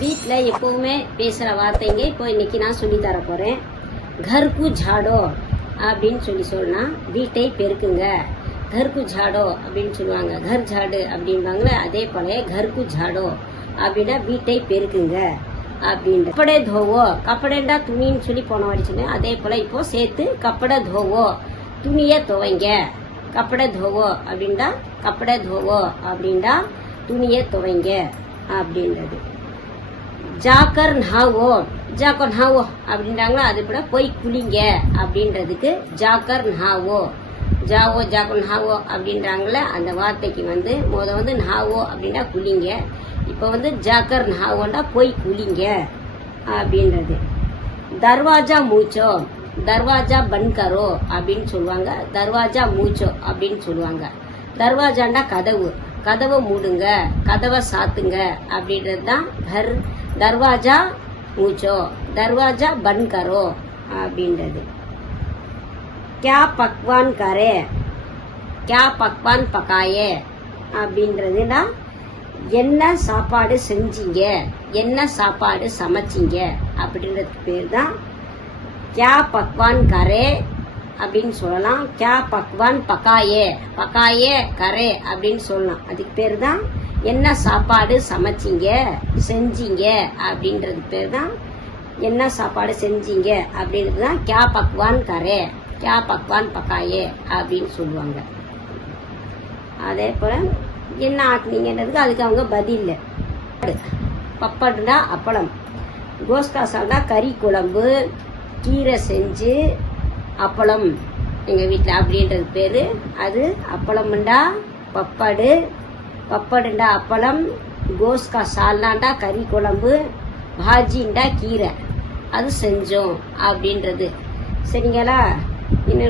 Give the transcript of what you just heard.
வீட்டில் எப்பவுமே பேசுகிற வார்த்தைங்க இப்போ இன்னைக்கு நான் சொல்லி தர போகிறேன் கர்கு ஜாடோ அப்படின்னு சொல்லி சொன்னால் வீட்டை பெருக்குங்க. கர்கு ஜாடோ அப்படின்னு சொல்லுவாங்க. கர் ஜாடு அப்படின்பாங்களே அதே போல கர்கு ஜாடோ அப்படின்னா வீட்டை பெருக்குங்க அப்படின்ற. கப்படே தோவோ கப்படேண்டா துணின்னு சொல்லி போன வாடி சொன்னேன். அதே போல இப்போ சேர்த்து கப்படை தோவோ துணியை துவைங்க. கப்படை தோவோ அப்படின்டா கப்படை தோவோ அப்படின்டா துணியை துவைங்க அப்படின்றது. ஜாக்கர் நஹாவோ ஜாக்கர் நஹாவோ அப்படின்றாங்களா அது கூட போய் குளிங்க அப்படின்றதுக்கு ஜாக்கர் நஹாவோ. ஜாவோ ஜாக்கர் நஹாவோ அப்படின்றாங்களே அந்த வார்த்தைக்கு வந்து முத வந்து நஹாவோ அப்படின்னா குளிங்க இப்போ வந்து ஜாக்கர் நஹாவோண்டா போய் குளிங்க அப்படின்றது. தர்வாஜா மூச்சோ தர்வாஜா பன்கரோ அப்படின்னு சொல்லுவாங்க தர்வாஜா மூச்சோ அப்படின்னு சொல்லுவாங்க. தர்வாஜாண்டா கதவு கதவை மூடுங்க கதவை சாத்துங்க அப்படின்றது தான் தர் தர்வாஜா மூச்சோ தர்வாஜா பன் கரோ அப்படின்றது. கியா பக்வான் கரே கியா பக்வான் பக்காயே அப்படின்றதுனா என்ன சாப்பாடு செஞ்சீங்க என்ன சாப்பாடு சமைச்சீங்க அப்படின்றது பேர் தான் கியா பக்வான் கரே அப்படின்னு சொல்லலாம். கியா பக்வான் பக்காயே பக்காயே கரே அப்படின்னு சொல்லலாம். அதுக்கு பேர் தான் என்ன சாப்பாடு சமைச்சீங்க செஞ்சீங்க அப்படின்றது பேர் தான் என்ன சாப்பாடு செஞ்சீங்க அப்படின்றது தான் கே பக்வான் கரே கே பக்வான் பக்காயே அப்படின்னு சொல்லுவாங்க. அதே போல என்ன ஆக்குனீங்கன்றதுக்கு அதுக்கு அவங்க பதில் பப்படுனா அப்பளம். கோஸ்கா சால்னா கறி குழம்பு கீரை செஞ்சு அப்பளம். எங்கள் வீட்டில் அப்படின்றது பேர். அது அப்பளம்ண்டா பப்பாடு பப்படுண்டா அப்பளம் கோஸ்கா சால்னாண்டா கறி குழம்பு பாஜிண்டா கீரை. அது செஞ்சோம் அப்படின்றது. சரிங்களா? இன்னும்